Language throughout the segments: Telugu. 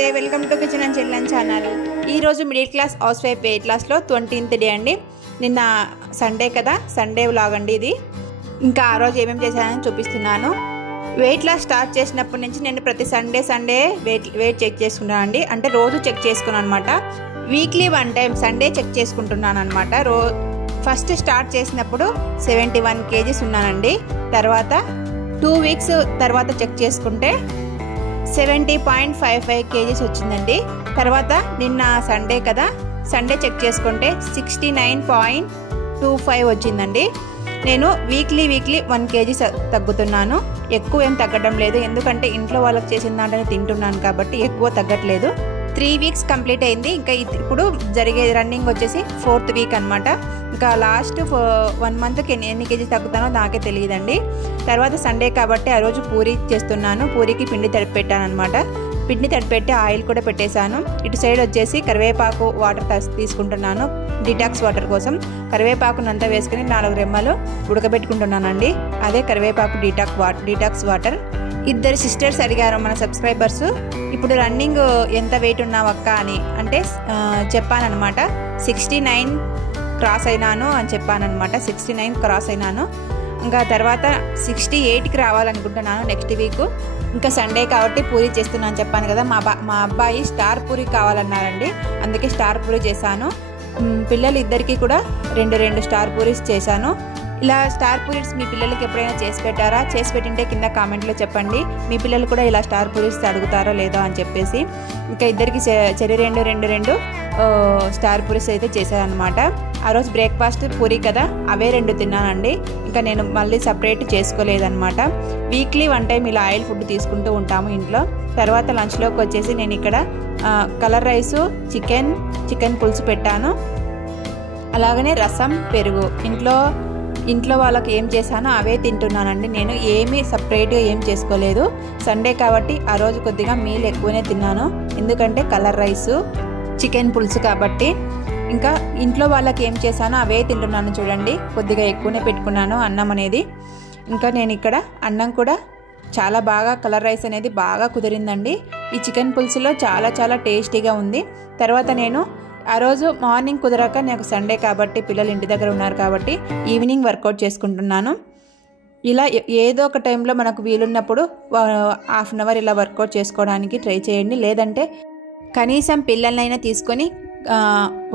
నమస్తే వెల్కమ్ టు కిచెన్ అండ్ చిల్లన్ ఛానల్। ఈరోజు middle class house wife weight లాస్లో 20th డే అండి। నిన్న సండే కదా, సండే వ్లాగ్ అండి ఇది। ఇంకా ఆ రోజు ఏమేమి చేశానని చూపిస్తున్నాను। వెయిట్ లాస్ స్టార్ట్ చేసినప్పటి నుంచి నేను ప్రతి సండే వెయిట్ చెక్ చేసుకున్నాను అండి। అంటే రోజు చెక్ చేసుకున్నాను అనమాట। వీక్లీ 1 టైం సండే చెక్ చేసుకుంటున్నాను అనమాట। ఫస్ట్ స్టార్ట్ చేసినప్పుడు 71 kgs ఉన్నానండి। తర్వాత 2 weeks తర్వాత చెక్ చేసుకుంటే 70.55 kgs వచ్చిందండి। తర్వాత నిన్న సండే కదా, సండే చెక్ చేసుకుంటే 69.25 వచ్చిందండి। నేను వీక్లీ 1 kg తగ్గుతున్నాను, ఎక్కువ ఏం తగ్గడం లేదు। ఎందుకంటే ఇంట్లో వాళ్ళకి చేసిన దాంట్లోనే తింటున్నాను కాబట్టి ఎక్కువ తగ్గట్లేదు। 3 weeks కంప్లీట్ అయింది। ఇంకా ఇప్పుడు జరిగే రన్నింగ్ వచ్చేసి 4th week అనమాట। ఇంకా లాస్ట్ 1 monthకి ఎన్ని కేజీస్ తగ్గుతానో నాకే తెలియదండి। తర్వాత సండే కాబట్టి ఆ రోజు పూరి చేస్తున్నాను। పూరికి పిండి తడిపి పెట్టాను అనమాట। పిండి తడిపెట్టి ఆయిల్ కూడా పెట్టేశాను। ఇటు సైడ్ వచ్చేసి కరివేపాకు వాటర్ తీసుకుంటున్నాను, డిటాక్స్ వాటర్ కోసం। కరివేపాకునంతా వేసుకుని 4 రెమ్మలు ఉడకబెట్టుకుంటున్నానండి। అదే కరివేపాకు డిటాక్స్ వాటర్। 2 సిస్టర్స్ అడిగారు మన సబ్స్క్రైబర్స్, ఇప్పుడు రన్నింగ్ ఎంత వెయిట్ ఉన్నావక్క అని। అంటే చెప్పానమాట 69 క్రాస్ అయినాను అని చెప్పానమాట। 69 క్రాస్ అయినాను। ఇంకా తర్వాత 68కి రావాలనుకుంటున్నాను నెక్స్ట్ వీక్। ఇంకా సండే కాబట్టి పూరి చేస్తున్నాను చెప్పాను కదా। మా అబ్బాయి స్టార్ పూరి కావాలన్నారండి, అందుకే స్టార్ పూరి చేశాను। పిల్లలు ఇద్దరికి కూడా 2 స్టార్ పూరీస్ చేశాను। ఇలా స్టార్ పూరీస్ మీ పిల్లలకి ఎప్పుడైనా చేసి పెట్టారా? చేసి పెట్టింటే కింద కామెంట్లో చెప్పండి, మీ పిల్లలు కూడా ఇలా స్టార్ పూరీస్ అడుగుతారో లేదో అని చెప్పేసి। ఇంకా ఇద్దరికి చెరి 2 స్టార్ పూరీస్ అయితే చేశానమాట। ఆ రోజు బ్రేక్ఫాస్ట్ పూరి కదా, అవే 2 తిన్నానండి। ఇంకా నేను మళ్ళీ సపరేట్ చేసుకోలేదన్నమాట। వీక్లీ 1 టైం ఇలా ఆయిల్ ఫుడ్ తీసుకుంటూ ఉంటాము ఇంట్లో। తర్వాత లంచ్లోకి వచ్చేసి నేను ఇక్కడ కలర్ రైసు, చికెన్ పులుసు పెట్టాను, అలాగనే రసం, పెరుగు। ఇంట్లో వాళ్ళకి ఏం చేశానో అవే తింటున్నానండి। నేను ఏమీ సపరేట్గా ఏం చేసుకోలేదు। సండే కాబట్టి ఆ రోజు కొద్దిగా మీల్ ఎక్కువనే తిన్నాను, ఎందుకంటే కలర్ రైసు, చికెన్ పులుసు కాబట్టి। ఇంకా ఇంట్లో వాళ్ళకి ఏం చేశానో అవే తింటున్నాను చూడండి, కొద్దిగా ఎక్కువనే పెట్టుకున్నాను అన్నం అనేది। ఇంకా నేను ఇక్కడ అన్నం కూడా చాలా బాగా, కలర్ రైస్ అనేది బాగా కుదిరిందండి। ఈ చికెన్ పులుసులో చాలా టేస్టీగా ఉంది। తర్వాత నేను ఆ రోజు మార్నింగ్ కుదరక, నాకు సండే కాబట్టి పిల్లలు ఇంటి దగ్గర ఉన్నారు కాబట్టి ఈవినింగ్ వర్కౌట్ చేసుకుంటున్నాను। ఇలా ఏదో ఒక టైంలో మనకు వీలున్నప్పుడు 1/2 hour ఇలా వర్కౌట్ చేసుకోవడానికి ట్రై చేయండి। లేదంటే కనీసం పిల్లలనైనా తీసుకొని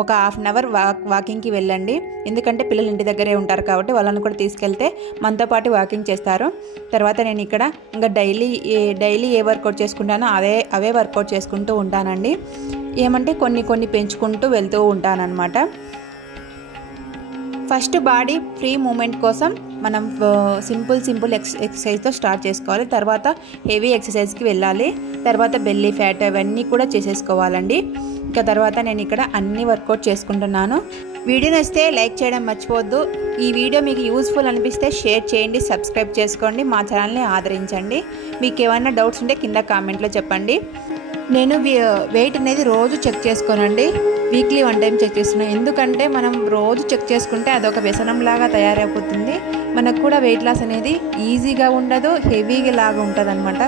ఒక 1/2 hour వాకింగ్కి వెళ్ళండి, ఎందుకంటే పిల్లలు ఇంటి దగ్గరే ఉంటారు కాబట్టి వాళ్ళని కూడా తీసుకెళ్తే మనతో పాటు వాకింగ్ చేస్తారు। తర్వాత నేను ఇక్కడ ఇంకా daily A workout చేసుకుంటానో away work out చేసుకుంటూ ఉంటానండి। ఏమంటే కొన్ని పెంచుకుంటూ వెళ్తూ ఉంటానన్నమాట। ఫస్ట్ బాడీ ఫ్రీ మూమెంట్ కోసం మనం సింపుల్ ఎక్సర్సైజ్తో స్టార్ట్ చేసుకోవాలి। తర్వాత హెవీ ఎక్సర్సైజ్కి వెళ్ళాలి। తర్వాత బెల్లీ ఫ్యాట్ అవన్నీ కూడా చేసేసుకోవాలండి। ఇంకా తర్వాత నేను ఇక్కడ అన్ని వర్కౌట్ చేసుకుంటున్నాను। వీడియో నచ్చితే లైక్ చేయడం మర్చిపోవద్దు। ఈ వీడియో మీకు యూస్ఫుల్ అనిపిస్తే షేర్ చేయండి, సబ్స్క్రైబ్ చేసుకోండి, మా ఛానల్ని ఆదరించండి। మీకు ఏమైనా డౌట్స్ ఉంటే కింద కామెంట్లో చెప్పండి। నేను వెయిట్ అనేది రోజు చెక్ చేసుకోనండి, వీక్లీ 1 టైం చెక్ చేస్తున్నాను। ఎందుకంటే మనం రోజు చెక్ చేసుకుంటే అదొక వ్యసనంలాగా తయారైపోతుంది, మనకు కూడా వెయిట్ లాస్ అనేది ఈజీగా ఉండదు, హెవీగా లాగా ఉంటుంది అనమాట।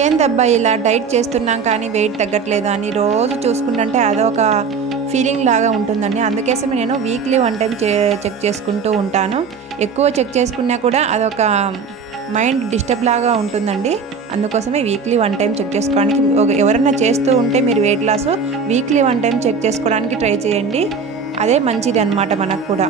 ఏందబ్బా ఇలా డైట్ చేస్తున్నాం కానీ వెయిట్ తగ్గట్లేదు అని రోజు చూసుకుంటుంటే అదొక ఫీలింగ్ లాగా ఉంటుందండి। అందుకోసమే నేను వీక్లీ 1 టైం చెక్ చేసుకుంటూ ఉంటాను। ఎక్కువ చెక్ చేసుకున్నా కూడా అదొక మైండ్ డిస్టర్బ్ లాగా ఉంటుందండి। అందుకోసమే వీక్లీ 1 టైం చెక్ చేసుకోవడానికి, ఎవరైనా చేస్తూ ఉంటే మీరు weight loss weekly 1 time check చేసుకోవడానికి ట్రై చేయండి, అదే మంచిది అన్నమాట మనకు కూడా।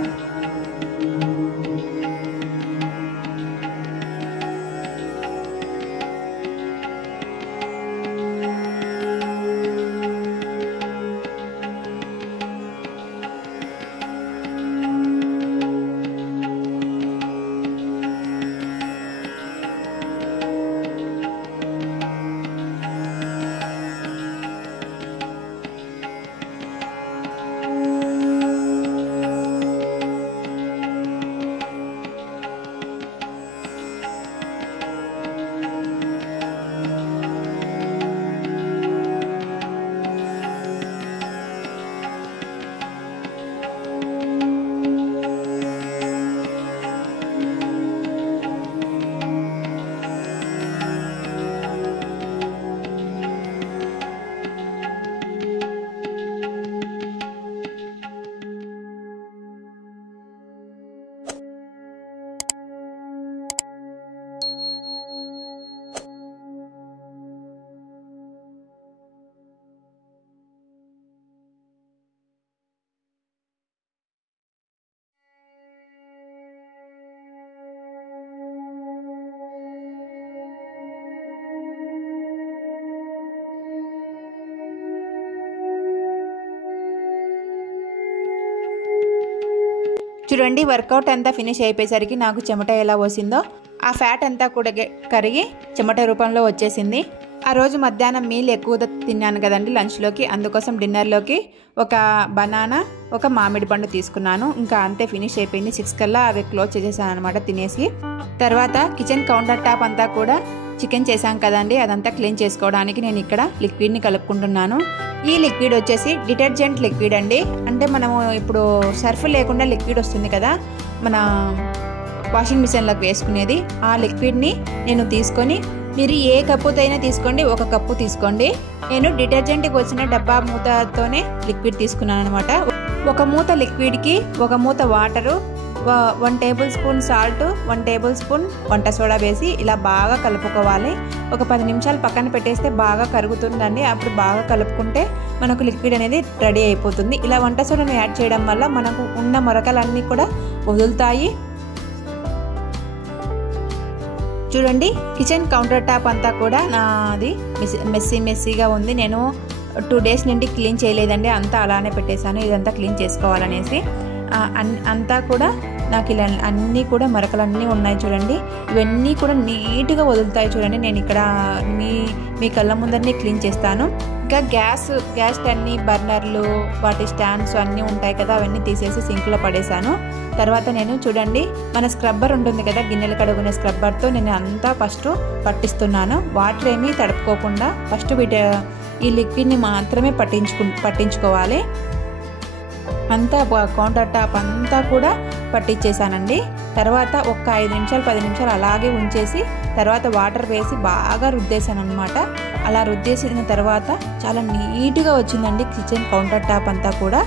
చూడండి వర్కౌట్ అంతా ఫినిష్ అయిపోయేసరికి నాకు చెమట ఎలా వస్తుందో, ఆ ఫ్యాట్ అంతా కూడా కరిగి చెమట రూపంలో వచ్చేసింది. ఆ రోజు మధ్యాహ్నం మీల్ ఎక్కువ తిన్నాను కదండి లంచ్లోకి, అందుకోసం డిన్నర్లోకి ఒక బనానా, ఒక మామిడి పండు తీసుకున్నాను. ఇంకా అంతే ఫినిష్ అయిపోయింది. 6 కల్లా అవి క్లోజ్ చేసేసాను అనమాట తినేసి. తర్వాత కిచెన్ కౌంటర్ టాప్ అంతా కూడా చికెన్ చేశాం కదండి, అదంతా క్లీన్ చేసుకోవడానికి నేను ఇక్కడ లిక్విడ్ని కలుపుకుంటున్నాను. ఈ లిక్విడ్ వచ్చేసి డిటర్జెంట్ లిక్విడ్ అండి. అంటే మనము ఇప్పుడు సర్ఫ్ లేకుండా లిక్విడ్ వస్తుంది కదా మన వాషింగ్ మిషన్లోకి వేసుకునేది, ఆ లిక్విడ్ని నేను తీసుకొని, మీరు ఏ కప్పుతో అయినా తీసుకోండి, 1 కప్పు తీసుకోండి. నేను డిటర్జెంట్కి వచ్చిన డబ్బా మూతతోనే లిక్విడ్ తీసుకున్నాను అనమాట. 1 మూత లిక్విడ్కి 1 మూత water, 1 table spoon salt, 1 table spoon వంట సోడా వేసి ఇలా బాగా కలుపుకోవాలి. ఒక 10 నిమిషాలు పక్కన పెట్టేస్తే బాగా కరుగుతుందండి. అప్పుడు బాగా కలుపుకుంటే మనకు లిక్విడ్ అనేది రెడీ అయిపోతుంది. ఇలా వంట సోడాను యాడ్ చేయడం వల్ల మనకు ఉన్న మొరకలన్నీ కూడా వదులుతాయి. చూడండి కిచెన్ కౌంటర్ టాప్ అంతా కూడా నాది మెస్సీగా ఉంది. నేను 2 డేస్ నుండి క్లీన్ చేయలేదండి, అంతా అలానే పెట్టేశాను. ఇదంతా క్లీన్ చేసుకోవాలనేసి అంతా కూడా నాకు ఇలా అన్నీ కూడా మరకలన్నీ ఉన్నాయి చూడండి. ఇవన్నీ కూడా నీట్గా వదులుతాయి చూడండి. నేను ఇక్కడ మీ కళ్ళ ముందరనే క్లీన్ చేస్తాను. ఇంకా గ్యాస్ అన్ని బర్నర్లు, వాటి స్టాండ్స్ అన్నీ ఉంటాయి కదా, అవన్నీ తీసేసి సింక్లో పడేశాను. తర్వాత నేను చూడండి మన స్క్రబ్బర్ ఉంటుంది కదా, గిన్నెలు కడుగునే స్క్రబ్బర్తో నేను అంతా ఫస్ట్ పట్టిస్తున్నాను. వాటర్ ఏమీ తడుపుకోకుండా ఫస్ట్ ఈ లిక్విడ్ని మాత్రమే పట్టించుకోవాలి. అంతా కౌంటర్ టాప్ అంతా కూడా పట్టించేసానండి. తర్వాత ఒక 5 నిమిషాలు 10 నిమిషాలు అలాగే ఉంచేసి తర్వాత వాటర్ వేసి బాగా రుద్దేశాను అనమాట. అలా రుద్దేసిన తర్వాత చాలా నీట్గా వచ్చిందండి కిచెన్ కౌంటర్ టాప్ అంతా కూడా.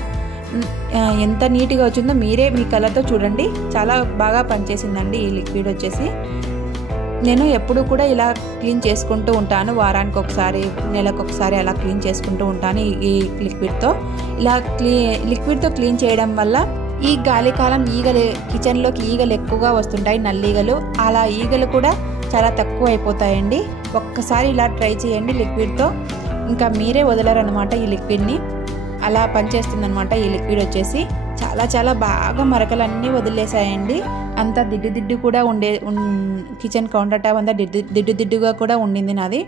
ఎంత నీట్గా వచ్చిందో మీరే మీ కళ్ళతో చూడండి. చాలా బాగా పనిచేసిందండి ఈ లిక్విడ్ వచ్చేసి. నేను ఎప్పుడు కూడా ఇలా క్లీన్ చేసుకుంటూ ఉంటాను, వారానికి ఒకసారి, నెలకు ఒకసారి అలా క్లీన్ చేసుకుంటూ ఉంటాను ఈ లిక్విడ్తో. ఇలా లిక్విడ్తో క్లీన్ చేయడం వల్ల ఈ గాలికాలం కిచెన్లోకి ఈగలు ఎక్కువగా వస్తుంటాయి, నల్లీగలు. అలా ఈగలు కూడా చాలా తక్కువ అయిపోతాయండి. ఒక్కసారి ఇలా ట్రై చేయండి లిక్విడ్తో, ఇంకా మీరే వదలరనమాట ఈ లిక్విడ్ని. అలా పనిచేస్తుందనమాట ఈ లిక్విడ్ వచ్చేసి. చాలా బాగా మరకలన్నీ వదిలేసాయండి. అంతా దిడ్డు కూడా కిచెన్ కౌంటర్ టాప్ అంతా దిడ్డుగా కూడా ఉండింది నాది.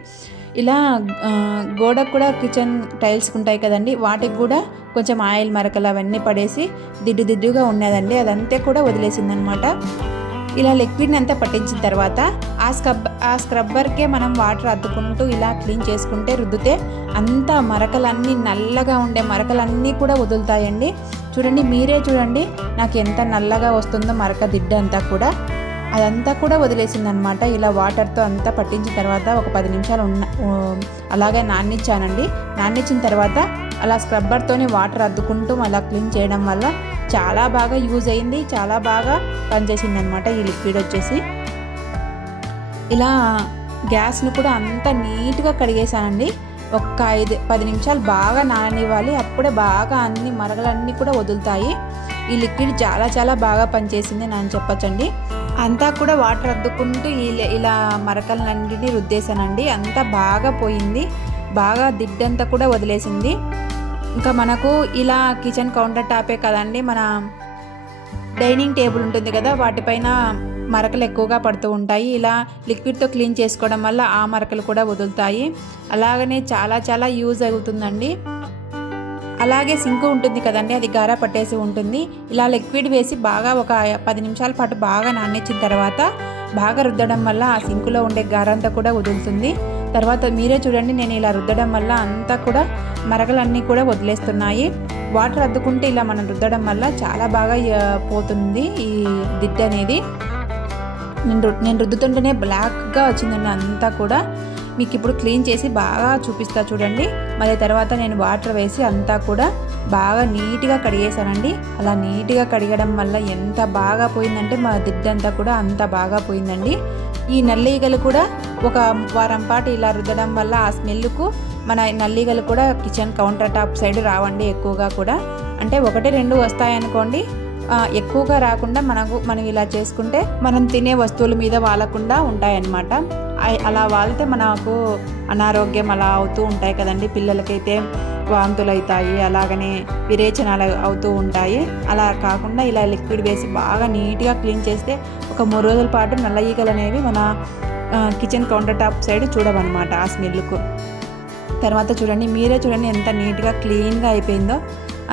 ఇలా గోడకు కూడా కిచెన్ టైల్స్ ఉంటాయి కదండి, వాటికి కూడా కొంచెం ఆయిల్ మరకలు అవన్నీ పడేసి దిడ్డుగా ఉన్నదండి. అదంతా కూడా వదిలేసిందనమాట. ఇలా లిక్విడ్ని అంతా పట్టించిన తర్వాత ఆ స్క్రబ్బర్కే మనం వాటర్ అద్దుకుంటూ ఇలా క్లీన్ చేసుకుంటే, రుద్దితే అంతా మరకలన్నీ నల్లగా ఉండే మరకలన్నీ కూడా వదులుతాయండి. చూడండి మీరే చూడండి నాకు ఎంత నల్లగా వస్తుందో మరక దిడ్డు అంతా కూడా. అదంతా కూడా వదిలేసిందనమాట. ఇలా వాటర్తో అంతా పట్టించిన తర్వాత ఒక 10 నిమిషాలు అలాగే నానిచ్చానండి. నానిచ్చిన తర్వాత అలా స్క్రబ్బర్తోనే వాటర్ అద్దుకుంటూ అలా క్లీన్ చేయడం వల్ల చాలా బాగా యూజ్ అయింది, చాలా బాగా పనిచేసింది అనమాట ఈ లిక్విడ్ వచ్చేసి. ఇలా గ్యాస్ను కూడా అంతా నీట్గా కడిగేసానండి. ఒక 10 నిమిషాలు బాగా నాననివ్వాలి, అప్పుడే బాగా అన్ని మరకలన్నీ కూడా వదులుతాయి. ఈ లిక్విడ్ చాలా బాగా పనిచేసింది నేను చెప్పచ్చండి. అంతా కూడా వాటర్ అద్దుకుంటూ ఇలా మరకలన్నింటినీ రుద్దేశానండి. అంతా బాగా పోయింది, బాగా దిడ్డంతా కూడా వదిలేసింది. ఇంకా మనకు ఇలా కిచెన్ కౌంటర్ టాపే కదండి, మన డైనింగ్ టేబుల్ ఉంటుంది కదా, వాటిపైన మరకలు ఎక్కువగా పడుతూ ఉంటాయి. ఇలా లిక్విడ్తో క్లీన్ చేసుకోవడం వల్ల ఆ మరకలు కూడా వదులుతాయి. అలాగనే చాలా యూజ్ అవుతుందండి. అలాగే సింకు ఉంటుంది కదండి, అది గారా పట్టేసి ఉంటుంది. ఇలా లిక్విడ్ వేసి బాగా ఒక 10 నిమిషాల పాటు బాగా నానిచ్చిన తర్వాత బాగా రుద్దడం వల్ల ఆ సింకులో ఉండే గారంతా కూడా వదులుతుంది. తర్వాత మీరే చూడండి నేను ఇలా రుద్దడం వల్ల అంతా కూడా మరకలన్నీ కూడా వదిలేస్తున్నాయి. వాటర్ అద్దుకుంటే ఇలా మనం రుద్దడం వల్ల చాలా బాగా పోతుంది ఈ దిడ్డు అనేది. నేను రుద్దుతుంటేనే బ్లాక్గా వచ్చిందండి అంతా కూడా. మీకు ఇప్పుడు క్లీన్ చేసి బాగా చూపిస్తా చూడండి. మరి తర్వాత నేను వాటర్ వేసి అంతా కూడా బాగా నీట్గా కడిగేసానండి. అలా నీట్గా కడిగడం వల్ల ఎంత బాగా పోయిందంటే మా దిడ్డంతా కూడా అంత బాగా పోయిందండి. ఈ నల్లీగలు కూడా ఒక వారం పాటు ఇలా రుద్దడం వల్ల ఆ స్మెల్కు మన నల్లీగలు కూడా కిచెన్ కౌంటర్ టాప్ సైడ్ రావండి ఎక్కువగా కూడా. అంటే 1-2 వస్తాయనుకోండి, ఎక్కువగా రాకుండా మనం ఇలా చేసుకుంటే మనం తినే వస్తువుల మీద వాలకుండా ఉంటాయన్నమాట. అలా వాలితే మనకు అనారోగ్యం అలా అవుతూ ఉంటాయి కదండి. పిల్లలకైతే వాంతులు అవుతాయి, అలాగనే విరేచనాలు అవుతూ ఉంటాయి. అలా కాకుండా ఇలా లిక్విడ్ వేసి బాగా నీట్గా క్లీన్ చేస్తే ఒక 3 రోజుల పాటు నల్ల ఈగలు అనేవి మన కిచెన్ కౌంటర్ టాప్ సైడ్ చూడవన్నమాట ఆ స్మెల్కు. తర్వాత చూడండి, మీరే చూడండి ఎంత నీట్గా క్లీన్గా అయిపోయిందో.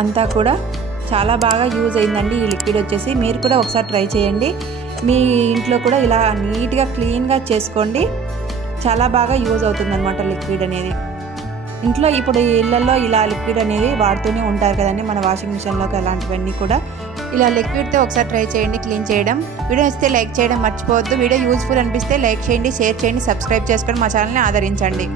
అంతా కూడా చాలా బాగా యూజ్ అయిందండి ఈ లిక్విడ్ వచ్చేసి. మీరు కూడా ఒకసారి ట్రై చేయండి, మీ ఇంట్లో కూడా ఇలా నీట్గా క్లీన్గా చేసుకోండి. చాలా బాగా యూజ్ అవుతుందన్నమాట లిక్విడ్ అనేది. ఇంట్లో ఇప్పుడు ఇళ్లలో ఇలా లిక్విడ్ అనేది వాడుతూనే ఉంటారు కదండి, మన వాషింగ్ మిషన్లోకి అలాంటివన్నీ కూడా. ఇలా లిక్విడ్తో ఒకసారి ట్రై చేయండి క్లీన్ చేయడం. వీడియో నచ్చితే లైక్ చేయడం మర్చిపోవద్దు. వీడియో యూజ్ఫుల్ అనిపిస్తే లైక్ చేయండి, షేర్ చేయండి, సబ్స్క్రైబ్ చేసుకొని మా ఛానల్ని ఆదరించండి.